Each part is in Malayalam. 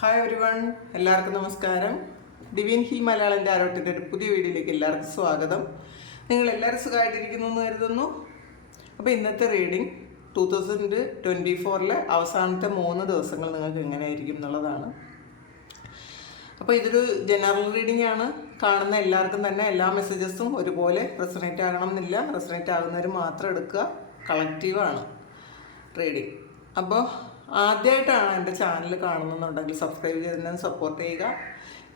ഹായ് എവരിവൺ, എല്ലാവർക്കും നമസ്കാരം. ഡിവിൻ ഹീൽ മലയാളൻ്റെ ആരോട്ടിൻ്റെ ഒരു പുതിയ വീഡിയോയിലേക്ക് എല്ലാവർക്കും സ്വാഗതം. നിങ്ങൾ എല്ലാവരും സുഖമായിട്ടിരിക്കുന്നു എന്ന് കരുതുന്നു. അപ്പോൾ ഇന്നത്തെ റീഡിംഗ് 2024 അവസാനത്തെ 3 ദിവസങ്ങൾ നിങ്ങൾക്ക് എങ്ങനെയായിരിക്കും എന്നുള്ളതാണ്. അപ്പോൾ ഇതൊരു ജനറൽ റീഡിംഗ് ആണ്. കാണുന്ന എല്ലാവർക്കും തന്നെ എല്ലാ മെസ്സേജസും ഒരുപോലെ റെസണേറ്റ് ആകണം എന്നില്ല. റെസണേറ്റ് ആകുന്നവർ മാത്രം എടുക്കുക. കളക്റ്റീവാണ് റീഡിംഗ്. അപ്പോൾ ആദ്യമായിട്ടാണ് എൻ്റെ ചാനൽ കാണുന്നുണ്ടെങ്കിൽ സബ്സ്ക്രൈബ് ചെയ്തതിന് സപ്പോർട്ട് ചെയ്യുക.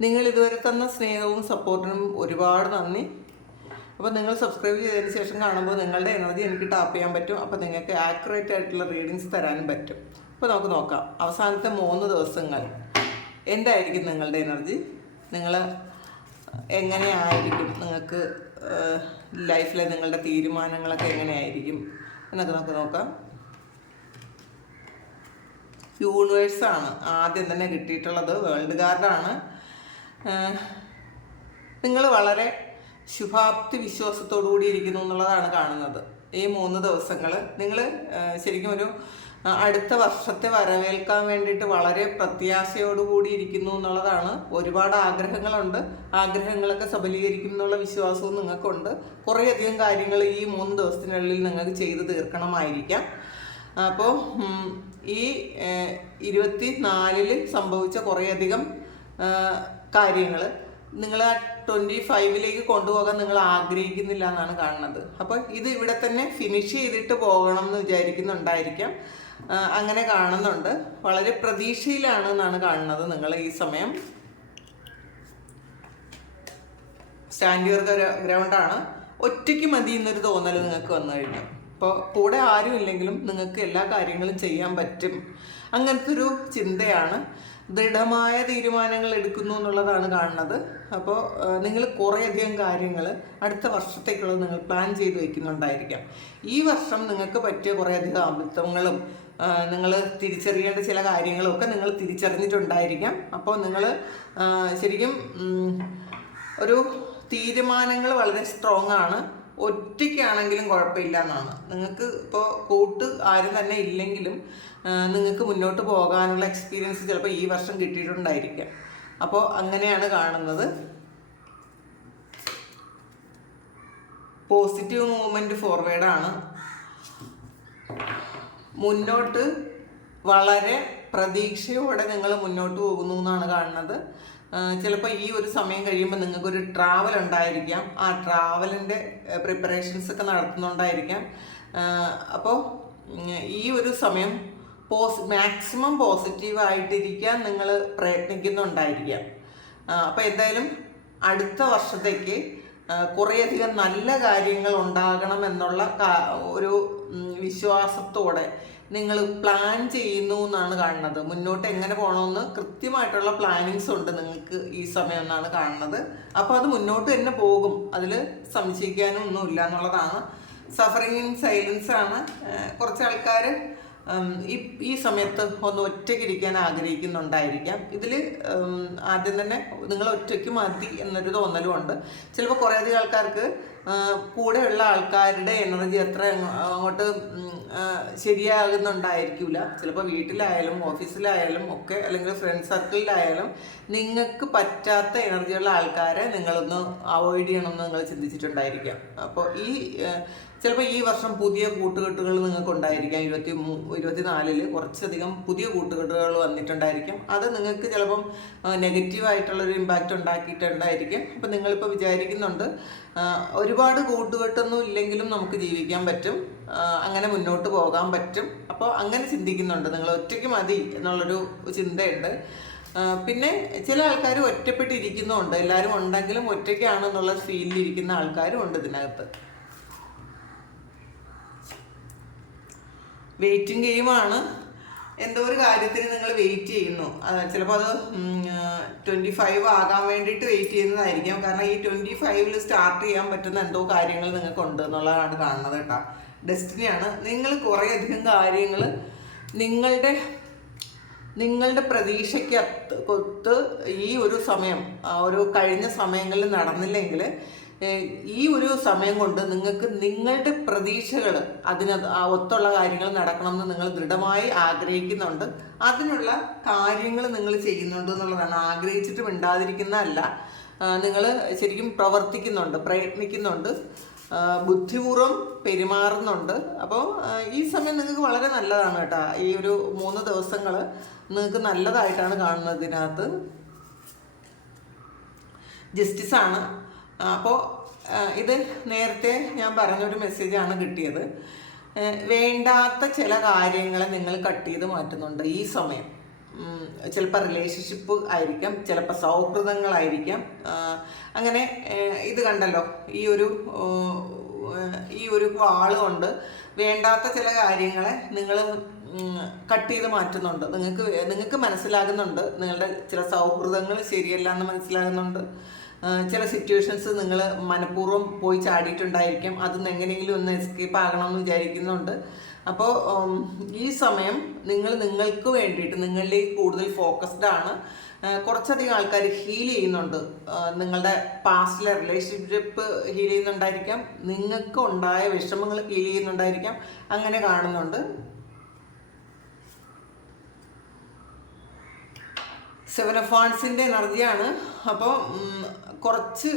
നിങ്ങൾ ഇതുവരെ തന്ന സ്നേഹവും സപ്പോർട്ടിനും ഒരുപാട് നന്ദി. അപ്പോൾ നിങ്ങൾ സബ്സ്ക്രൈബ് ചെയ്തതിന് ശേഷം കാണുമ്പോൾ നിങ്ങളുടെ എനർജി എനിക്ക് ടാപ്പ് ചെയ്യാൻ പറ്റും. അപ്പോൾ നിങ്ങൾക്ക് ആക്യുറേറ്റ് ആയിട്ടുള്ള റീഡിങ്സ് തരാനും പറ്റും. അപ്പോൾ നമുക്ക് നോക്കാം അവസാനത്തെ 3 ദിവസങ്ങൾ എന്തായിരിക്കും നിങ്ങളുടെ എനർജി, നിങ്ങൾ എങ്ങനെയായിരിക്കും, നിങ്ങൾക്ക് ലൈഫിലെ നിങ്ങളുടെ തീരുമാനങ്ങളൊക്കെ എങ്ങനെയായിരിക്കും എന്നൊക്കെ നമുക്ക് നോക്കാം. യൂണിവേഴ്സാണ് ആദ്യം തന്നെ കിട്ടിയിട്ടുള്ളത്. വേൾഡ് കാർഡാണ്. നിങ്ങൾ വളരെ ശുഭാപ്തി വിശ്വാസത്തോടു കൂടി ഇരിക്കുന്നു എന്നുള്ളതാണ് കാണുന്നത്. ഈ 3 ദിവസങ്ങൾ നിങ്ങൾ ശരിക്കും ഒരു അടുത്ത വർഷത്തെ വരവേൽക്കാൻ വേണ്ടിയിട്ട് വളരെ പ്രത്യാശയോടുകൂടി ഇരിക്കുന്നു എന്നുള്ളതാണ്. ഒരുപാട് ആഗ്രഹങ്ങളുണ്ട്. ആഗ്രഹങ്ങളൊക്കെ സബലീകരിക്കും എന്നുള്ള വിശ്വാസവും നിങ്ങൾക്കുണ്ട്. കുറേയധികം കാര്യങ്ങൾ ഈ 3 ദിവസത്തിനുള്ളിൽ നിങ്ങൾക്ക് ചെയ്തു തീർക്കണമായിരിക്കാം. അപ്പോൾ ഈ 24 സംഭവിച്ച കുറേയധികം കാര്യങ്ങൾ നിങ്ങൾ ആ 25 കൊണ്ടുപോകാൻ നിങ്ങൾ ആഗ്രഹിക്കുന്നില്ല എന്നാണ് കാണുന്നത്. അപ്പോൾ ഇത് ഇവിടെ തന്നെ ഫിനിഷ് ചെയ്തിട്ട് പോകണം എന്ന് വിചാരിക്കുന്നുണ്ടായിരിക്കാം. അങ്ങനെ കാണുന്നുണ്ട്. വളരെ പ്രതീക്ഷയിലാണ് എന്നാണ് കാണുന്നത് നിങ്ങൾ ഈ സമയം. സ്റ്റാൻഡ് യുവർ ഗ്രൗണ്ടാണ്. ഒറ്റയ്ക്ക് മതി എന്നൊരു തോന്നൽ നിങ്ങൾക്ക് വന്നു കഴിഞ്ഞു. അപ്പോൾ കൂടെ ആരും ഇല്ലെങ്കിലും നിങ്ങൾക്ക് എല്ലാ കാര്യങ്ങളും ചെയ്യാൻ പറ്റും. അങ്ങനത്തെ ഒരു ചിന്തയാണ്. ദൃഢമായ തീരുമാനങ്ങൾ എടുക്കുന്നു എന്നുള്ളതാണ് കാണുന്നത്. അപ്പോൾ നിങ്ങൾ കുറേയധികം കാര്യങ്ങൾ അടുത്ത വർഷത്തേക്കുള്ളത് നിങ്ങൾ പ്ലാൻ ചെയ്ത് വയ്ക്കുന്നുണ്ടായിരിക്കാം. ഈ വർഷം നിങ്ങൾക്ക് പറ്റിയ കുറേയധികം അബദ്ധങ്ങളും നിങ്ങൾ തിരിച്ചറിയേണ്ട ചില കാര്യങ്ങളും ഒക്കെ നിങ്ങൾ തിരിച്ചറിഞ്ഞിട്ടുണ്ടായിരിക്കാം. അപ്പോൾ നിങ്ങൾ ശരിക്കും ഒരു തീരുമാനങ്ങൾ വളരെ സ്ട്രോങ് ആണ്. ഒറ്റയ്ക്കാണെങ്കിലും കുഴപ്പമില്ല എന്നാണ്. നിങ്ങൾക്ക് ഇപ്പോൾ കൂട്ട് ആരും തന്നെ ഇല്ലെങ്കിലും നിങ്ങൾക്ക് മുന്നോട്ട് പോകാനുള്ള എക്സ്പീരിയൻസ് ചിലപ്പോൾ ഈ വർഷം കിട്ടിയിട്ടുണ്ടായിരിക്കാം. അപ്പോൾ അങ്ങനെയാണ് കാണുന്നത്. പോസിറ്റീവ് മൂവ്മെൻറ്റ് ഫോർവേഡാണ്. മുന്നോട്ട് വളരെ പ്രതീക്ഷയോടെ നിങ്ങൾ മുന്നോട്ട് പോകുന്നു എന്നാണ് കാണുന്നത്. ചിലപ്പോൾ ഈ ഒരു സമയം കഴിയുമ്പോൾ നിങ്ങൾക്കൊരു ട്രാവൽ ഉണ്ടായിരിക്കാം. ആ ട്രാവലിൻ്റെ പ്രിപ്പറേഷൻസ് ഒക്കെ നടത്തുന്നുണ്ടായിരിക്കാം. അപ്പോൾ ഈ ഒരു സമയം മാക്സിമം പോസിറ്റീവായിട്ടിരിക്കാൻ നിങ്ങൾ പ്രയത്നിക്കുന്നുണ്ടായിരിക്കാം. അപ്പോൾ എന്തായാലും അടുത്ത വർഷത്തേക്ക് കുറേയധികം നല്ല കാര്യങ്ങൾ ഉണ്ടാകണം എന്നുള്ള ഒരു വിശ്വാസത്തോടെ നിങ്ങൾ പ്ലാൻ ചെയ്യുന്നു എന്നാണ് കാണുന്നത്. മുന്നോട്ട് എങ്ങനെ പോകണമെന്ന് കൃത്യമായിട്ടുള്ള പ്ലാനിങ്സ് ഉണ്ട് നിങ്ങൾക്ക് ഈ സമയം എന്നാണ് കാണുന്നത്. അപ്പോൾ അത് മുന്നോട്ട് തന്നെ പോകും. അതിൽ സംശയിക്കാനും ഒന്നുമില്ല എന്നുള്ളതാണ്. സഫറിങ് ഇൻ സൈലൻസ് ആണ്. കുറച്ച് ആൾക്കാർ ഈ സമയത്ത് ഒന്ന് ഒറ്റയ്ക്കിരിക്കാൻ ആഗ്രഹിക്കുന്നുണ്ടായിരിക്കാം. ഇതിൽ ആദ്യം തന്നെ നിങ്ങൾ ഒറ്റയ്ക്ക് മതി എന്നൊരു തോന്നലും ഉണ്ട്. ചിലപ്പോൾ കുറേയധികം ആൾക്കാർക്ക് കൂടെയുള്ള ആൾക്കാരുടെ എനർജി അത്ര അങ്ങോട്ട് ശരിയാകുന്നുണ്ടായിരിക്കില്ല. ചിലപ്പോൾ വീട്ടിലായാലും ഓഫീസിലായാലും ഒക്കെ, അല്ലെങ്കിൽ ഫ്രണ്ട് സർക്കിളിലായാലും നിങ്ങൾക്ക് പറ്റാത്ത എനർജിയുള്ള ആൾക്കാരെ നിങ്ങളൊന്ന് അവോയ്ഡ് ചെയ്യണമെന്ന് നിങ്ങൾ ചിന്തിച്ചിട്ടുണ്ടായിരിക്കാം. അപ്പോൾ ചിലപ്പോൾ ഈ വർഷം പുതിയ കൂട്ടുകെട്ടുകൾ നിങ്ങൾക്ക് ഉണ്ടായിരിക്കാം. 24 കുറച്ചധികം പുതിയ കൂട്ടുകെട്ടുകൾ വന്നിട്ടുണ്ടായിരിക്കും. അത് നിങ്ങൾക്ക് ചിലപ്പം നെഗറ്റീവായിട്ടുള്ളൊരു ഇമ്പാക്റ്റ് ഉണ്ടാക്കിയിട്ടുണ്ടായിരിക്കും. അപ്പം നിങ്ങളിപ്പോൾ വിചാരിക്കുന്നുണ്ട് ഒരുപാട് കൂട്ടുകെട്ടൊന്നും ഇല്ലെങ്കിലും നമുക്ക് ജീവിക്കാൻ പറ്റും, അങ്ങനെ മുന്നോട്ട് പോകാൻ പറ്റും. അപ്പോൾ അങ്ങനെ ചിന്തിക്കുന്നുണ്ട്. നിങ്ങൾ ഒറ്റയ്ക്ക് മതി എന്നുള്ളൊരു ചിന്തയുണ്ട്. പിന്നെ ചില ആൾക്കാർ ഒറ്റപ്പെട്ടിരിക്കുന്നുണ്ട്. എല്ലാവരും ഉണ്ടെങ്കിലും ഒറ്റയ്ക്കാണെന്നുള്ള ഫീലിലിരിക്കുന്ന ആൾക്കാരും ഉണ്ട് ഇതിനകത്ത്. വെയിറ്റിംഗ് ഗെയിമാണ്. എന്തോ ഒരു കാര്യത്തിന് നിങ്ങൾ വെയിറ്റ് ചെയ്യുന്നു. ചിലപ്പോൾ അത് 25 ആകാൻ വേണ്ടിയിട്ട് വെയിറ്റ് ചെയ്യുന്നതായിരിക്കാം. കാരണം ഈ 25 സ്റ്റാർട്ട് ചെയ്യാൻ പറ്റുന്ന എന്തോ കാര്യങ്ങൾ നിങ്ങൾക്കുണ്ട് എന്നുള്ളതാണ് കാണുന്നത് കേട്ടോ. ഡെസ്റ്റിനിയാണ്. നിങ്ങൾ കുറേയധികം കാര്യങ്ങൾ നിങ്ങളുടെ പ്രതീക്ഷയ്ക്ക് ഒത്ത് ഈ ഒരു സമയം, ഒരു കഴിഞ്ഞ സമയങ്ങളിൽ നടന്നില്ലെങ്കിൽ ഈ ഒരു സമയം കൊണ്ട് നിങ്ങൾക്ക് നിങ്ങളുടെ പ്രതീക്ഷകൾ ഒത്തുള്ള കാര്യങ്ങൾ നടക്കണമെന്ന് നിങ്ങൾ ദൃഢമായി ആഗ്രഹിക്കുന്നുണ്ട്. അതിനുള്ള കാര്യങ്ങൾ നിങ്ങൾ ചെയ്യുന്നുണ്ട് എന്നുള്ളതാണ്. ആഗ്രഹിച്ചിട്ട് മിണ്ടാതിരിക്കുന്നതല്ല, നിങ്ങൾ ശരിക്കും പ്രവർത്തിക്കുന്നുണ്ട്, പ്രയത്നിക്കുന്നുണ്ട്, ബുദ്ധിപൂർവ്വം പെരുമാറുന്നുണ്ട്. അപ്പോൾ ഈ സമയം നിങ്ങൾക്ക് വളരെ നല്ലതാണ് കേട്ടോ. ഈ ഒരു 3 ദിവസങ്ങൾ നിങ്ങൾക്ക് നല്ലതായിട്ടാണ് കാണുന്നത്. ഇതിനകത്ത് ജസ്റ്റിസാണ്. അപ്പോൾ ഇത് നേരത്തെ ഞാൻ പറഞ്ഞൊരു മെസ്സേജാണ് കിട്ടിയത്. വേണ്ടാത്ത ചില കാര്യങ്ങളെ നിങ്ങൾ കട്ട് ചെയ്ത് മാറ്റുന്നുണ്ട് ഈ സമയം. ചിലപ്പോൾ റിലേഷൻഷിപ്പ് ആയിരിക്കാം, ചിലപ്പോൾ സൗഹൃദങ്ങളായിരിക്കാം. അങ്ങനെ ഇത് കണ്ടല്ലോ, ഈ ഒരു വാള് കൊണ്ട് വേണ്ടാത്ത ചില കാര്യങ്ങളെ നിങ്ങൾ കട്ട് ചെയ്ത് മാറ്റുന്നുണ്ട്. നിങ്ങൾക്ക് മനസ്സിലാകുന്നുണ്ട് നിങ്ങളുടെ ചില സൗഹൃദങ്ങൾ ശരിയല്ല എന്ന് മനസ്സിലാകുന്നുണ്ട്. ചില സിറ്റുവേഷൻസ് നിങ്ങൾ മനഃപൂർവ്വം പോയി ചാടിയിട്ടുണ്ടായിരിക്കും, അതിൽ എങ്ങനെയെങ്കിലും ഒന്ന് എസ്കേപ്പ് ആകണമെന്ന് വിചാരിക്കുന്നുണ്ട്. അപ്പോൾ ഈ സമയം നിങ്ങൾക്ക് വേണ്ടിയിട്ട് നിങ്ങളിലേക്ക് കൂടുതൽ ഫോക്കസ്ഡ് ആണ്. കുറച്ചധികം ആൾക്കാർ ഹീൽ ചെയ്യുന്നുണ്ട്. നിങ്ങളുടെ പാസ്റ്റിലെ റിലേഷൻഷിപ്പ് ഹീൽ ചെയ്യുന്നുണ്ടായിരിക്കാം, നിങ്ങൾക്ക് ഉണ്ടായ വിഷമങ്ങൾ ഹീൽ ചെയ്യുന്നുണ്ടായിരിക്കാം, അങ്ങനെ കാണുന്നുണ്ട്. 7 of Wandsന്റെ എനർജിയാണ്. അപ്പോൾ കുറച്ച്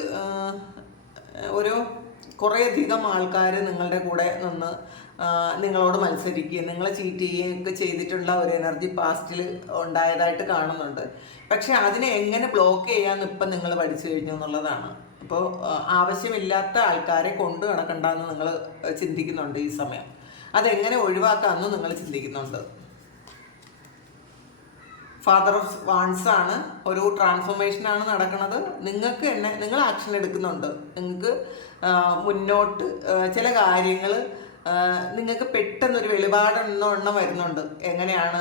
കുറേയധികം ആൾക്കാർ നിങ്ങളുടെ കൂടെ നിന്ന് നിങ്ങളോട് മത്സരിക്കുകയും നിങ്ങളെ ചീറ്റ് ചെയ്യുകയും ഒക്കെ ചെയ്തിട്ടുള്ള ഒരു എനർജി പാസ്റ്റിൽ ഉണ്ടായതായിട്ട് കാണുന്നുണ്ട്. പക്ഷെ അതിനെ എങ്ങനെ ബ്ലോക്ക് ചെയ്യാമെന്ന് ഇപ്പം നിങ്ങൾ പഠിച്ചു കഴിഞ്ഞു എന്നുള്ളതാണ്. അപ്പോൾ ആവശ്യമില്ലാത്ത ആൾക്കാരെ കൊണ്ടു നടക്കണ്ടെന്ന് നിങ്ങൾ ചിന്തിക്കുന്നുണ്ട് ഈ സമയം. അതെങ്ങനെ ഒഴിവാക്കാമെന്ന് നിങ്ങൾ ചിന്തിക്കുന്നുണ്ട്. ഫാദർ ഓഫ് വാൺസ് ആണ്. ഒരു ട്രാൻസ്ഫോർമേഷനാണ് നടക്കുന്നത്. നിങ്ങൾ ആക്ഷൻ എടുക്കുന്നുണ്ട്. നിങ്ങൾക്ക് മുന്നോട്ട് ചില കാര്യങ്ങൾ നിങ്ങൾക്ക് പെട്ടെന്നൊരു വെളിപാടെണ്ണം വരുന്നുണ്ട്. എങ്ങനെയാണ്,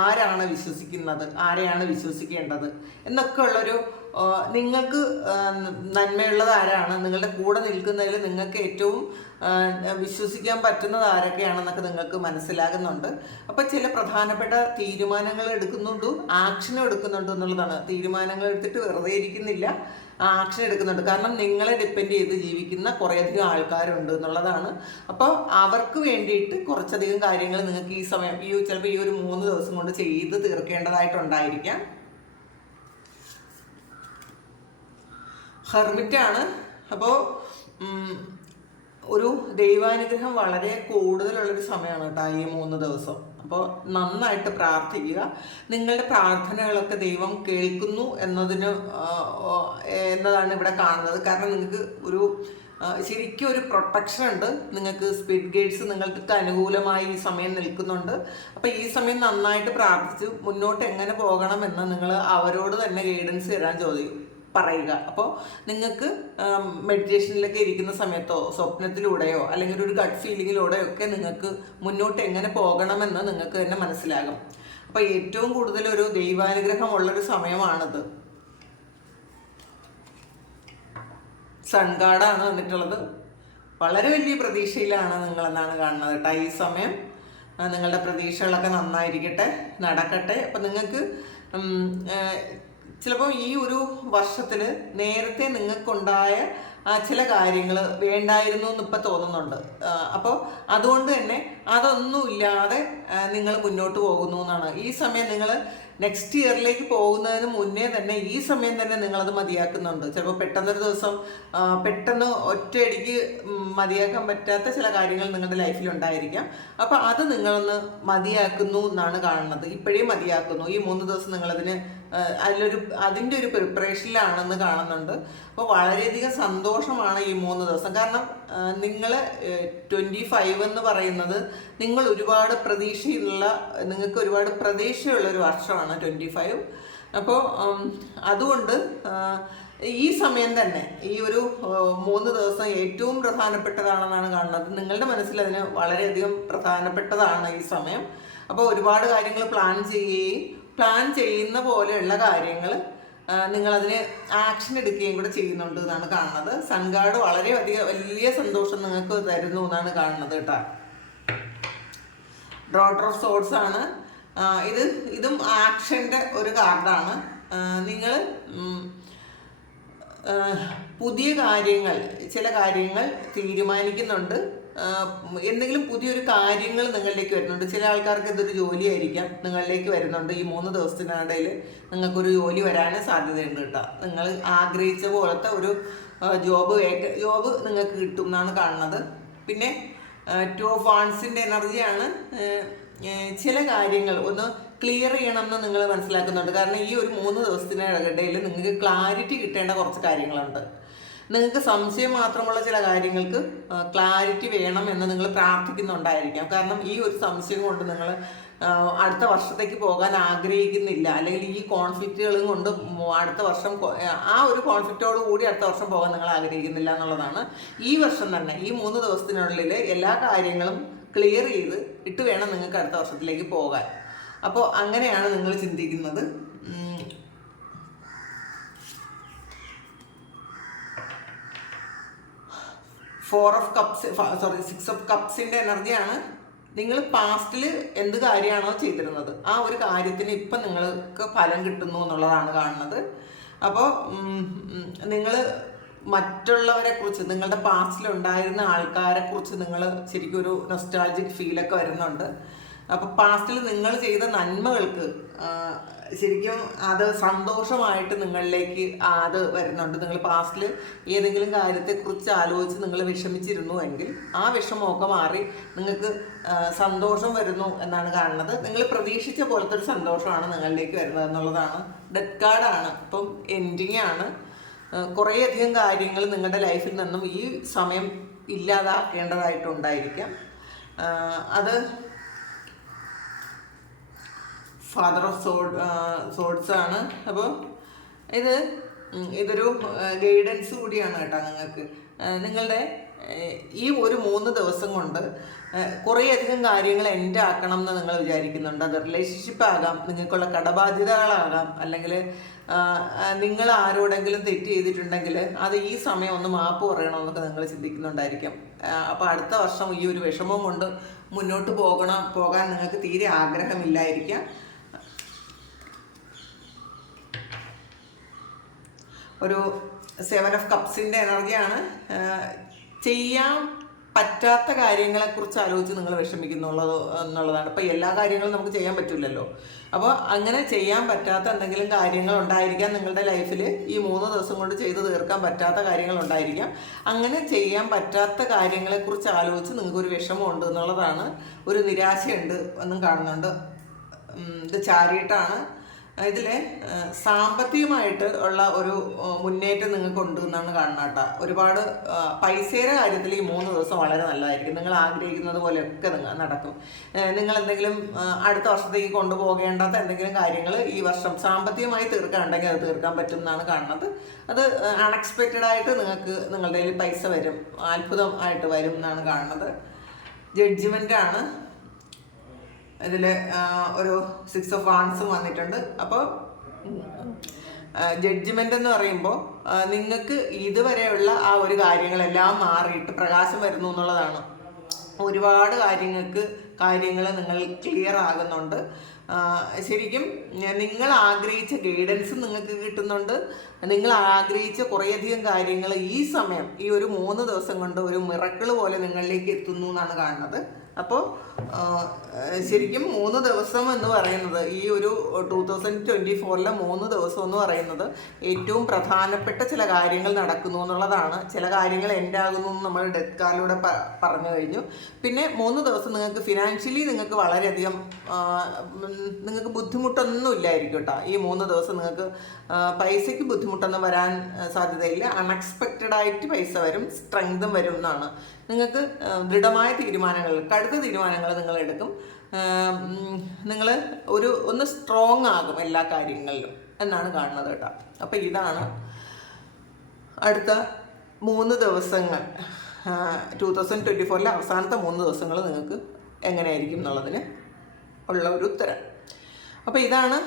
ആരാണ് വിശ്വസിക്കുന്നത്, ആരെയാണ് വിശ്വസിക്കേണ്ടത് എന്നൊക്കെ ഉള്ളൊരു, നിങ്ങൾക്ക് നന്മയുള്ളത് ആരാണ്, നിങ്ങളുടെ കൂടെ നിൽക്കുന്നതിൽ നിങ്ങൾക്ക് ഏറ്റവും വിശ്വസിക്കാൻ പറ്റുന്നത് ആരൊക്കെയാണെന്നൊക്കെ നിങ്ങൾക്ക് മനസ്സിലാകുന്നുണ്ട്. അപ്പം ചില പ്രധാനപ്പെട്ട തീരുമാനങ്ങൾ എടുക്കുന്നുണ്ട്, ആക്ഷനും എടുക്കുന്നുണ്ട് എന്നുള്ളതാണ്. തീരുമാനങ്ങൾ എടുത്തിട്ട് വെറുതെ ഇരിക്കുന്നില്ല, ആക്ഷൻ എടുക്കുന്നുണ്ട്. കാരണം നിങ്ങളെ ഡിപ്പെൻഡ് ചെയ്ത് ജീവിക്കുന്ന കുറേയധികം ആൾക്കാരുണ്ട് എന്നുള്ളതാണ്. അപ്പോൾ അവർക്ക് വേണ്ടിയിട്ട് കുറച്ചധികം കാര്യങ്ങൾ നിങ്ങൾക്ക് ഈ സമയം ചിലപ്പോൾ ഈ ഒരു 3 ദിവസം കൊണ്ട് ചെയ്ത് തീർക്കേണ്ടതായിട്ടുണ്ടായിരിക്കാം. ഹെർമിറ്റാണ്. അപ്പോൾ ഒരു ദൈവാനുഗ്രഹം വളരെ കൂടുതലുള്ളൊരു സമയമാണ് കേട്ടോ ഈ 3 ദിവസം. അപ്പോൾ നന്നായിട്ട് പ്രാർത്ഥിക്കുക. നിങ്ങളുടെ പ്രാർത്ഥനകളൊക്കെ ദൈവം കേൾക്കുന്നു എന്നതാണ് ഇവിടെ കാണുന്നത്. കാരണം നിങ്ങൾക്ക് ശരിക്കും ഒരു പ്രൊട്ടക്ഷൻ ഉണ്ട്. നിങ്ങൾക്ക് സ്പിരിറ്റ് ഗൈഡ്സ് നിങ്ങൾക്ക് അനുകൂലമായി ഈ സമയം നിൽക്കുന്നുണ്ട്. അപ്പോൾ ഈ സമയം നന്നായിട്ട് പ്രാർത്ഥിച്ച് മുന്നോട്ട് എങ്ങനെ പോകണമെന്ന് നിങ്ങൾ അവരോട് തന്നെ ഗൈഡൻസ് തരാൻ പറയുക. അപ്പോൾ നിങ്ങൾക്ക് മെഡിറ്റേഷനിലൊക്കെ ഇരിക്കുന്ന സമയത്തോ സ്വപ്നത്തിലൂടെയോ അല്ലെങ്കിൽ ഒരു ഗട്ട് ഫീലിങ്ങിലൂടെയോ ഒക്കെ നിങ്ങൾക്ക് മുന്നോട്ട് എങ്ങനെ പോകണമെന്ന് നിങ്ങൾക്ക് തന്നെ മനസ്സിലാകും. അപ്പോൾ ഏറ്റവും കൂടുതൽ ഒരു ദൈവാനുഗ്രഹം ഉള്ളൊരു സമയമാണിത്. സൺ ഗാർഡാണ് വന്നിട്ടുള്ളത്. വളരെ വലിയ പ്രതീക്ഷയിലാണ് നിങ്ങളെന്നാണ് കാണുന്നത് കേട്ടോ. ഈ സമയം നിങ്ങളുടെ പ്രതീക്ഷകളൊക്കെ നന്നായിരിക്കട്ടെ, നടക്കട്ടെ. അപ്പം നിങ്ങൾക്ക് ചിലപ്പോൾ ഈ ഒരു വർഷത്തിൽ നേരത്തെ നിങ്ങൾക്കുണ്ടായ ചില കാര്യങ്ങൾ വേണ്ടായിരുന്നു എന്നിപ്പോൾ തോന്നുന്നുണ്ട്. അപ്പോൾ അതുകൊണ്ട് തന്നെ അതൊന്നുമില്ലാതെ നിങ്ങൾ മുന്നോട്ട് പോകുന്നു എന്നാണ്. ഈ സമയം നിങ്ങൾ നെക്സ്റ്റ് ഇയറിലേക്ക് പോകുന്നതിന് മുന്നേ തന്നെ ഈ സമയം തന്നെ നിങ്ങളത് മതിയാക്കുന്നുണ്ട്. ചിലപ്പോൾ പെട്ടെന്നൊരു ദിവസം പെട്ടെന്ന് ഒറ്റയടിക്ക് മതിയാക്കാൻ പറ്റാത്ത ചില കാര്യങ്ങൾ നിങ്ങളുടെ ലൈഫിൽ ഉണ്ടായിരിക്കാം. അപ്പോൾ അത് നിങ്ങളൊന്ന് മതിയാക്കുന്നു എന്നാണ് കാണുന്നത്. ഇപ്പോഴേ മതിയാക്കുന്നു. ഈ 3 ദിവസം നിങ്ങളതിന് അതിൻ്റെ ഒരു പ്രിപ്പറേഷനിലാണെന്ന് കാണുന്നുണ്ട്. അപ്പോൾ വളരെയധികം സന്തോഷമാണ് ഈ 3 ദിവസം. കാരണം നിങ്ങൾ 25 എന്ന് പറയുന്നത് നിങ്ങൾക്ക് ഒരുപാട് പ്രതീക്ഷയുള്ളൊരു വർഷമാണ് 25. അപ്പോൾ അതുകൊണ്ട് ഈ സമയം തന്നെ ഈ ഒരു 3 ദിവസം ഏറ്റവും പ്രധാനപ്പെട്ടതാണെന്നാണ് കാണുന്നത്. നിങ്ങളുടെ മനസ്സിൽ അതിന് വളരെയധികം പ്രധാനപ്പെട്ടതാണ് ഈ സമയം. അപ്പോൾ ഒരുപാട് കാര്യങ്ങൾ പ്ലാൻ ചെയ്യുന്ന പോലെയുള്ള കാര്യങ്ങൾ നിങ്ങളതിന് ആക്ഷൻ എടുക്കുകയും കൂടെ ചെയ്യുന്നുണ്ട് എന്നാണ് കാണുന്നത്. സൺ ഗാർഡ് വലിയ സന്തോഷം നിങ്ങൾക്ക് തരുന്നു എന്നാണ് കാണുന്നത് കേട്ടോ. ഡോട്ടർ ഓഫ് സോർഡ്സ് ആണ് ഇതും ആക്ഷൻ്റെ ഒരു കാർഡാണ്. നിങ്ങൾ പുതിയ കാര്യങ്ങൾ, ചില കാര്യങ്ങൾ തീരുമാനിക്കുന്നുണ്ട്. എന്തെങ്കിലും പുതിയൊരു കാര്യങ്ങൾ നിങ്ങളിലേക്ക് വരുന്നുണ്ട്. ചില ആൾക്കാർക്ക് ഇതൊരു ജോലിയായിരിക്കാം നിങ്ങളിലേക്ക് വരുന്നുണ്ട്. ഈ 3 ദിവസത്തിനിടയിൽ നിങ്ങൾക്കൊരു ജോലി വരാനും സാധ്യതയുണ്ട് കേട്ടോ. നിങ്ങൾ ആഗ്രഹിച്ച പോലത്തെ ഒരു ജോബ് നിങ്ങൾക്ക് കിട്ടും എന്നാണ് കാണുന്നത്. പിന്നെ 2 ഓഫ് വാൺസിൻ്റെ എനർജിയാണ്. ചില കാര്യങ്ങൾ ഒന്ന് ക്ലിയർ ചെയ്യണമെന്ന് നിങ്ങൾ മനസ്സിലാക്കുന്നുണ്ട്. കാരണം ഈ ഒരു 3 ദിവസത്തിനിടയിൽ നിങ്ങൾക്ക് ക്ലാരിറ്റി കിട്ടേണ്ട കുറച്ച് കാര്യങ്ങളുണ്ട്. നിങ്ങൾക്ക് സംശയം മാത്രമുള്ള ചില കാര്യങ്ങൾക്ക് ക്ലാരിറ്റി വേണം എന്ന് നിങ്ങൾ പ്രാർത്ഥിക്കുന്നുണ്ടായിരിക്കാം. കാരണം ഈ ഒരു സംശയം കൊണ്ട് നിങ്ങൾ അടുത്ത വർഷത്തേക്ക് പോകാൻ ആഗ്രഹിക്കുന്നില്ല, അല്ലെങ്കിൽ ഈ കോൺഫ്ലിക്റ്റുകളും കൊണ്ട് അടുത്ത വർഷം ആ ഒരു കോൺഫ്ലിക്റ്റോട് കൂടി അടുത്ത വർഷം പോകാൻ നിങ്ങൾ ആഗ്രഹിക്കുന്നില്ല എന്നുള്ളതാണ്. ഈ വർഷം തന്നെ ഈ 3 ദിവസത്തിനുള്ളിൽ എല്ലാ കാര്യങ്ങളും ക്ലിയർ ചെയ്ത് ഇട്ട് വേണം നിങ്ങൾക്ക് അടുത്ത വർഷത്തിലേക്ക് പോകാൻ. അപ്പോൾ അങ്ങനെയാണ് നിങ്ങൾ ചിന്തിക്കുന്നത്. 6 ഓഫ് കപ്സിൻ്റെ എനർജിയാണ്. നിങ്ങൾ പാസ്റ്റിൽ എന്ത് കാര്യമാണോ ചെയ്തിരുന്നത് ആ ഒരു കാര്യത്തിന് ഇപ്പം നിങ്ങൾക്ക് ഫലം കിട്ടുന്നു എന്നുള്ളതാണ് കാണുന്നത്. അപ്പോൾ നിങ്ങൾ മറ്റുള്ളവരെ കുറിച്ച്, നിങ്ങളുടെ പാസ്റ്റിലുണ്ടായിരുന്ന ആൾക്കാരെ കുറിച്ച് നിങ്ങൾ ശരിക്കും ഒരു നൊസ്റ്റാൾജിക് ഫീലൊക്കെ വരുന്നുണ്ട്. അപ്പോൾ പാസ്റ്റിൽ നിങ്ങൾ ചെയ്ത നന്മകൾക്ക് ശരിക്കും അത് സന്തോഷമായിട്ട് നിങ്ങളിലേക്ക് അത് വരുന്നുണ്ട്. നിങ്ങൾ പാസ്റ്റിൽ ഏതെങ്കിലും കാര്യത്തെക്കുറിച്ച് ആലോചിച്ച് നിങ്ങൾ വിഷമിച്ചിരുന്നു എങ്കിൽ ആ വിഷമമൊക്കെ മാറി നിങ്ങൾക്ക് സന്തോഷം വരുന്നു എന്നാണ് കാണുന്നത്. നിങ്ങൾ പ്രതീക്ഷിച്ച പോലത്തെ ഒരു സന്തോഷമാണ് നിങ്ങളിലേക്ക് വരുന്നത് എന്നുള്ളതാണ്. ഡെത്ത് കാർഡാണ്. ഇപ്പം എൻഡിങ് ആണ്. കുറേയധികം കാര്യങ്ങൾ നിങ്ങളുടെ ലൈഫിൽ നിന്നും ഈ സമയം ഇല്ലാതാക്കേണ്ടതായിട്ടുണ്ടായിരിക്കാം. അത് ഫാദർ ഓഫ് സോഡ്സ് ആണ്. അപ്പോൾ ഇതൊരു ഗൈഡൻസ് കൂടിയാണ് കേട്ടോ നിങ്ങൾക്ക്. നിങ്ങളുടെ ഈ ഒരു 3 ദിവസം കൊണ്ട് കുറേയധികം കാര്യങ്ങൾ എൻഡ് ആക്കണം എന്ന് നിങ്ങൾ വിചാരിക്കുന്നുണ്ട്. അത് റിലേഷൻഷിപ്പ് ആകാം, നിങ്ങൾക്കുള്ള കടബാധ്യതകളാകാം, അല്ലെങ്കിൽ നിങ്ങൾ ആരോടെങ്കിലും തെറ്റ് ചെയ്തിട്ടുണ്ടെങ്കിൽ അത് ഈ സമയം ഒന്ന് മാപ്പ് പറയണമെന്നൊക്കെ നിങ്ങൾ ചിന്തിക്കുന്നുണ്ടായിരിക്കും. അപ്പോൾ അടുത്ത വർഷം ഈ ഒരു വിഷമം കൊണ്ട് മുന്നോട്ട് പോകാൻ നിങ്ങൾക്ക് തീരെ ആഗ്രഹമില്ലായിരിക്കാം. ഒരു 7 ഓഫ് കപ്സിൻ്റെ എനർജിയാണ്. ചെയ്യാൻ പറ്റാത്ത കാര്യങ്ങളെക്കുറിച്ച് ആലോചിച്ച് നിങ്ങൾ എന്നുള്ളതാണ്. ഇപ്പോൾ എല്ലാ കാര്യങ്ങളും നമുക്ക് ചെയ്യാൻ പറ്റില്ലല്ലോ. അപ്പോൾ അങ്ങനെ ചെയ്യാൻ പറ്റാത്ത എന്തെങ്കിലും കാര്യങ്ങൾ ഉണ്ടായിരിക്കാം നിങ്ങളുടെ ലൈഫിൽ. ഈ 3 ദിവസം കൊണ്ട് ചെയ്ത് തീർക്കാൻ പറ്റാത്ത കാര്യങ്ങൾ ഉണ്ടായിരിക്കാം. അങ്ങനെ ചെയ്യാൻ പറ്റാത്ത കാര്യങ്ങളെക്കുറിച്ച് ആലോചിച്ച് നിങ്ങൾക്കൊരു വിഷമമുണ്ട് എന്നുള്ളതാണ്. ഒരു നിരാശയുണ്ട് എന്നും കാണുന്നുണ്ട്. ഇത് ചാരിയട്ടാണ്. ഇതിൽ സാമ്പത്തികമായിട്ട് ഉള്ള ഒരു മുന്നേറ്റം നിങ്ങൾക്ക് ഉണ്ട് എന്നാണ് കാണുന്നത് കേട്ടോ. ഒരുപാട് പൈസയുടെ കാര്യത്തിൽ ഈ 3 ദിവസം വളരെ നല്ലതായിരിക്കും. നിങ്ങൾ ആഗ്രഹിക്കുന്നത് പോലെയൊക്കെ നടക്കും. നിങ്ങൾ എന്തെങ്കിലും അടുത്ത വർഷത്തേക്ക് കൊണ്ടുപോകേണ്ടാത്ത എന്തെങ്കിലും കാര്യങ്ങൾ ഈ വർഷം സാമ്പത്തികമായി തീർക്കാനുണ്ടെങ്കിൽ അത് തീർക്കാൻ പറ്റും എന്നാണ് കാണുന്നത്. അത് അൺഎക്സ്പെക്റ്റഡ് ആയിട്ട് നിങ്ങൾക്ക് നിങ്ങളുടെ കയ്യിൽ പൈസ വരും, അത്ഭുതം ആയിട്ട് വരും എന്നാണ് കാണുന്നത്. ജഡ്ജ്മെൻ്റ് ആണ്. ഇതിൽ ഒരു 6 ഓഫ് വാൺസും വന്നിട്ടുണ്ട്. അപ്പോൾ ജഡ്ജ്മെൻ്റ് എന്ന് പറയുമ്പോൾ നിങ്ങൾക്ക് ഇതുവരെയുള്ള ആ ഒരു കാര്യങ്ങളെല്ലാം മാറിയിട്ട് പ്രകാശം വരുന്നു എന്നുള്ളതാണ്. ഒരുപാട് കാര്യങ്ങൾ നിങ്ങൾ ക്ലിയർ ആകുന്നുണ്ട്. ശരിക്കും നിങ്ങൾ ആഗ്രഹിച്ച ഗൈഡൻസ് നിങ്ങൾക്ക് കിട്ടുന്നുണ്ട്. നിങ്ങൾ ആഗ്രഹിച്ച കുറേയധികം കാര്യങ്ങൾ ഈ സമയം ഈ ഒരു 3 ദിവസം കൊണ്ട് ഒരു മിറക്കിൾ പോലെ നിങ്ങളിലേക്ക് എത്തുന്നു എന്നാണ് കാണുന്നത്. അപ്പോൾ ശരിക്കും 3 ദിവസം എന്ന് പറയുന്നത് ഈ ഒരു 2024 3 ദിവസം എന്ന് പറയുന്നത് ഏറ്റവും പ്രധാനപ്പെട്ട ചില കാര്യങ്ങൾ നടക്കുന്നു എന്നുള്ളതാണ്. ചില കാര്യങ്ങൾ എൻഡ് ആകുന്നു എന്ന് നമ്മൾ ഡെത്ത് കാർഡിലൂടെ പറഞ്ഞു കഴിഞ്ഞു. പിന്നെ 3 ദിവസം നിങ്ങൾക്ക് ഫിനാൻഷ്യലി നിങ്ങൾക്ക് വളരെയധികം നിങ്ങൾക്ക് ബുദ്ധിമുട്ടൊന്നും ഇല്ലായിരിക്കും കേട്ടോ. ഈ 3 ദിവസം നിങ്ങൾക്ക് പൈസയ്ക്ക് ബുദ്ധിമുട്ടൊന്നും വരാൻ സാധ്യതയില്ല. അൺഎക്സ്പെക്റ്റഡ് ആയിട്ട് പൈസ വരും, സ്ട്രെങ്തും വരും എന്നാണ്. നിങ്ങൾക്ക് ദൃഢമായ തീരുമാനങ്ങൾ, കടുത്ത തീരുമാനങ്ങൾ നിങ്ങൾ എടുക്കും. നിങ്ങൾ ഒന്ന് സ്ട്രോങ് ആകും എല്ലാ കാര്യങ്ങളിലും എന്നാണ് കാണുന്നത് കേട്ടോ. അപ്പോൾ ഇതാണ് അടുത്ത 3 ദിവസങ്ങൾ. 2024 അവസാനത്തെ 3 ദിവസങ്ങൾ നിങ്ങൾക്ക് എങ്ങനെയായിരിക്കും എന്നുള്ളതിന് ഉള്ള ഒരു ഉത്തരം. അപ്പോൾ ഇതാണ്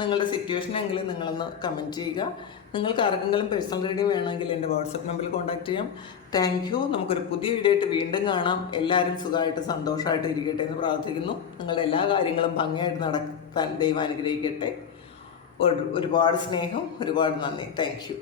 നിങ്ങളുടെ സിറ്റുവേഷൻ എങ്കിൽ നിങ്ങളൊന്ന് കമൻറ്റ് ചെയ്യുക. നിങ്ങൾക്ക് ആർക്കെങ്കിലും പേഴ്സണൽ റീഡിംഗ് വേണമെങ്കിൽ എൻ്റെ വാട്സപ്പ് നമ്പറിൽ കോൺടാക്ട് ചെയ്യാം. Thank you. നമുക്കൊരു പുതിയ വീഡിയോ ആയിട്ട് വീണ്ടും കാണാം. എല്ലാവരും സുഖമായിട്ട് സന്തോഷമായിട്ട് ഇരിക്കട്ടെ എന്ന് പ്രാർത്ഥിക്കുന്നു. നിങ്ങളുടെ എല്ലാ കാര്യങ്ങളും ഭംഗിയായിട്ട് നടത്താൻ ദൈവം അനുഗ്രഹിക്കട്ടെ. ഒരുപാട് സ്നേഹം, ഒരുപാട് നന്ദി. Thank you.